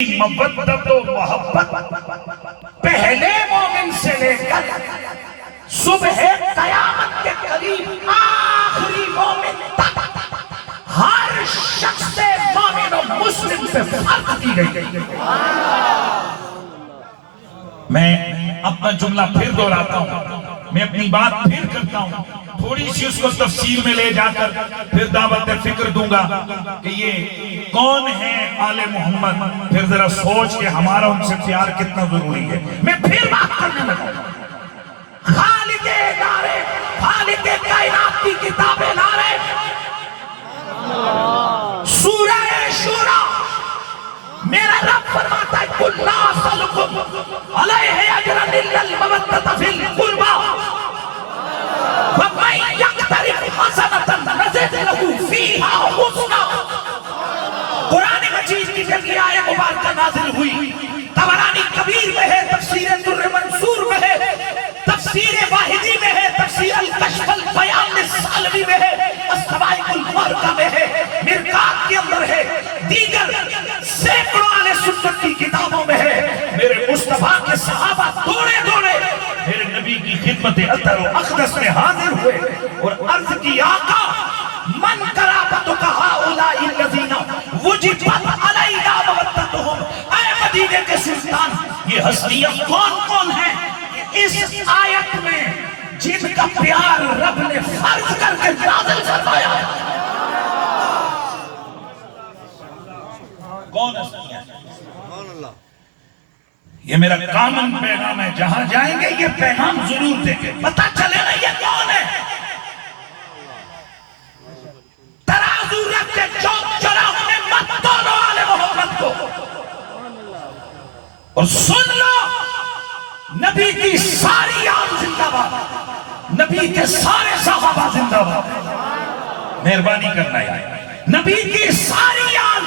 مودت و محبت پہلے مومن سے لے کر صبح قیامت کے قریب آخری مومن تک ہر شخص مومن و مسلم سے فرق کی گئی۔ میں اپنا جملہ پھر دہراتا ہوں، میں اپنی بات پھر کرتا ہوں، تھوڑی سی اس کو تفصیل میں لے جا کر پھر دعوت فکر دوں گا کہ یہ کون ہے آل محمد، پھر ذرا سوچ کے ہمارا ان سے پیار کتنا ضروری ہے۔ میں پھر بات کرنے لگا، خالق ادارے، خالق کائنات کی کتاب نارے، سورہ شورا، میرا رب فرماتا ہے کُلْ لَا أَسْأَلُكُمْ عَلَيْهِ أَجْرًا إِلَّا الْمَوَدَّةَ فِي الْقُرْبَى وَمَن يَقْتَرِفْ حَسَنَةً نَزِدْ لَهُ فِيهَا حُسْنًا۔ قرآن مجید کی جب یہ آیت مبارکہ نازل ہوئی، طبرانی کبیر میں ہے، تفسیر در منصور میں ہے، تفسیر واحدی میں ہے، تفسیر الکشف البیان السالوی میں ہے، الصواعق المبارکہ میں ہے، مرقات کے اندر ہے، دیگر سینکڑوں اہل سنت کی کتابوں میں ہے۔ میرے مصطفیٰ کے صحابہ دوڑے دوڑے میرے نبی کی خدمت اطہر و اقدس میں حاضر ہوئے اور عرض کی آقا من قرابتک ہؤلاء الذین وجبت علینا مودتہم، اے مدینے کے سلطان یہ ہستیاں کون کون ہیں اس آیت میں جن کا پیار رب نے فرض کر کے نازل فرمایا ہے؟ کون ہستیاں ہیں؟ یہ میرا کامن پیغام ہے، جہاں جائیں گے یہ پیغام ضرور دیں گے، پتہ چلے نا یہ کون ہے۔ ترازو رکھ کے چوک چوراہوں میں مت تولو آل محمد کو، اور سن لو نبی کی ساری آل زندہ باد، نبی کے سارے صحابہ زندہ باد، مہربانی کرنا ہے، نبی کی ساری آل،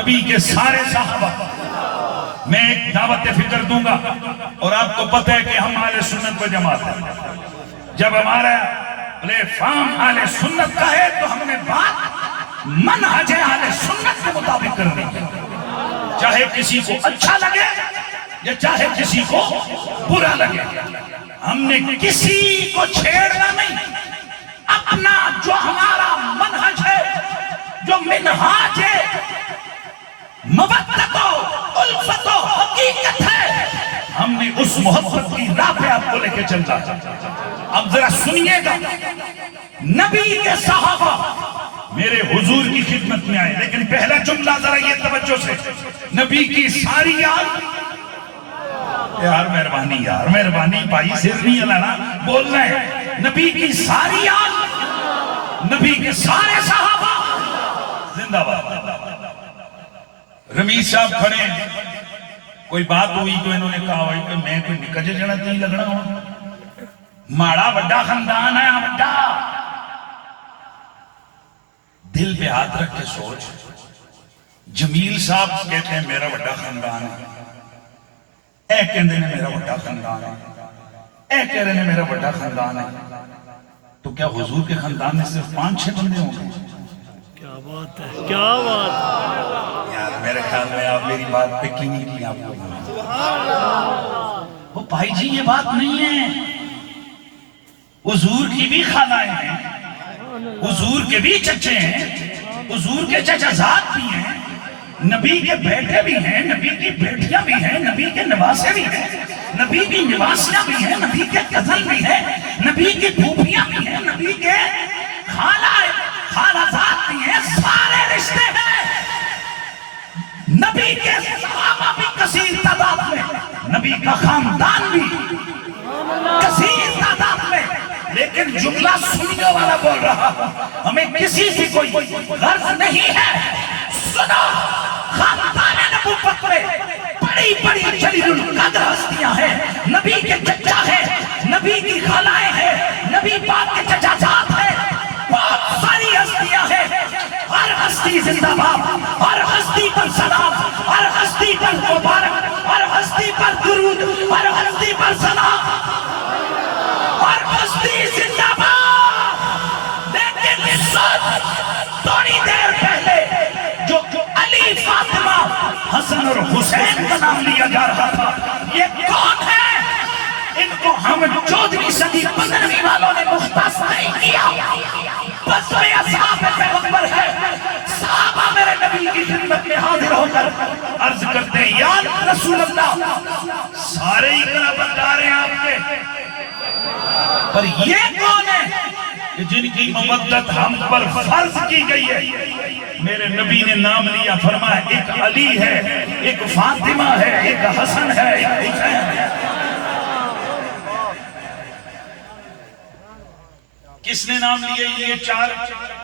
نبی کے سارے صحابہ۔ میں ایک دعوت فکر دوں گا اور آپ کو پتہ ہے کہ ہم اہل سنت و جماعت ہیں، جب ہمارا پلیٹ فارم اہل سنت کا ہے تو ہم نے بات منہج اہل سنت کے مطابق کرنی ہے، چاہے کسی کو اچھا لگے یا چاہے کسی کو برا لگے۔ ہم نے کسی کو چھیڑنا نہیں، اپنا جو ہمارا منہج ہے، جو منہاج ہے، مودت و الفت و حقیقت ہے، ہم نے اس محبت کی راہ پہ آپ کو لے کے چلتا۔ اب ذرا سنیے گا، نبی کے صحابہ میرے حضور کی خدمت میں آئے، لیکن پہلا جملہ ذرا یہ توجہ سے، نبی کی ساری آل، یار مہربانی بھائی سر نہیں ہلانا، بولنا ہے، نبی کی ساری آل، نبی کے سارے صحابہ زندہ باد۔ رمیز صاحب کھڑے ہیں، کوئی بات ہوئی تو انہوں نے کہا ہوئی کہ میں کوئی نکجے جڑا تھی لگنا ہوں، ماڑا وڈا خاندان ہے وڈا۔ دل پہ ہاتھ رکھ کے سوچ، جمیل صاحب کہتے ہیں میرا وڈا خاندان ہے، اے کہندے نے میرا وڈا خاندان ہے، اے کہہ رہے نے میرا وڈا خاندان ہے، تو کیا حضور کے خاندان میں صرف 5-6 بندے ہوں گے؟ کیا بات ہے، کیا بات ہے یار میرے خیال میں آپ میری بات پہ کی نہیں کی آپ کو۔ وہ بھائی جی یہ بات نہیں ہے، حضور کی بھی خالائیں ہیں، حضور کے بھی چچے ہیں، حضور کے چچا زاد بھی ہیں، نبی کے بیٹے بھی ہیں، نبی کی بیٹیاں بھی ہیں، نبی کے نواسے بھی ہیں، نبی کی نواسیاں بھی ہیں، نبی کے کزن بھی ہیں، نبی کی پھوپھیاں بھی ہیں، نبی کے خالازاد بھی ہیں، سارے رشتے ہیں۔ نبی کے صحابہ بھی کثیر تعداد میں، نبی کا خاندان بھی کثیر تعداد میں، لیکن جملہ سننے والا بول رہا، ہمیں کسی سے کوئی غرض نہیں ہے۔ سنو، خاندان نبوت میں بڑی بڑی جلیل القدر ہستیاں ہیں، نبی کے چچا ہیں، نبی کی خالائیں ہیں، نبی پاک کے چچا زاد ہیں، بہت ساری ہستیاں ہیں۔ ہر ہستی زندہ باد، ہر ہستی پر سلام، ہر ہستی پر مبارک، ہر ہستی پر درود، ہر ہستی پر سلام، ہر ہستی زندہ باد۔ لیکن سن، تھوڑی دیر پہلے جو علی فاطمہ حسین کا نام لیا جا رہا تھا. یہ کون ہے؟ ان کو ہم 14ویں صدی 15ویں والوں نے مختص نہیں کیا. بس میں اصحاب پیغمبر ہے. صحابہ میرے نبی کی خدمت میں حاضر ہو کر عرض کرتے ہیں یا رسول اللہ سارے ہی قرابتدار ہیں آپ کے، پر یہ کون ہے کہ جن کی مودت ہم پر فرض کی گئی ہے؟ میرے نبی نے نام لیا، فرمایا ایک علی ہے، ایک فاطمہ ہے، ایک حسن ہے، ایک حسین ہے. کس نے نام لیے یہ 4؟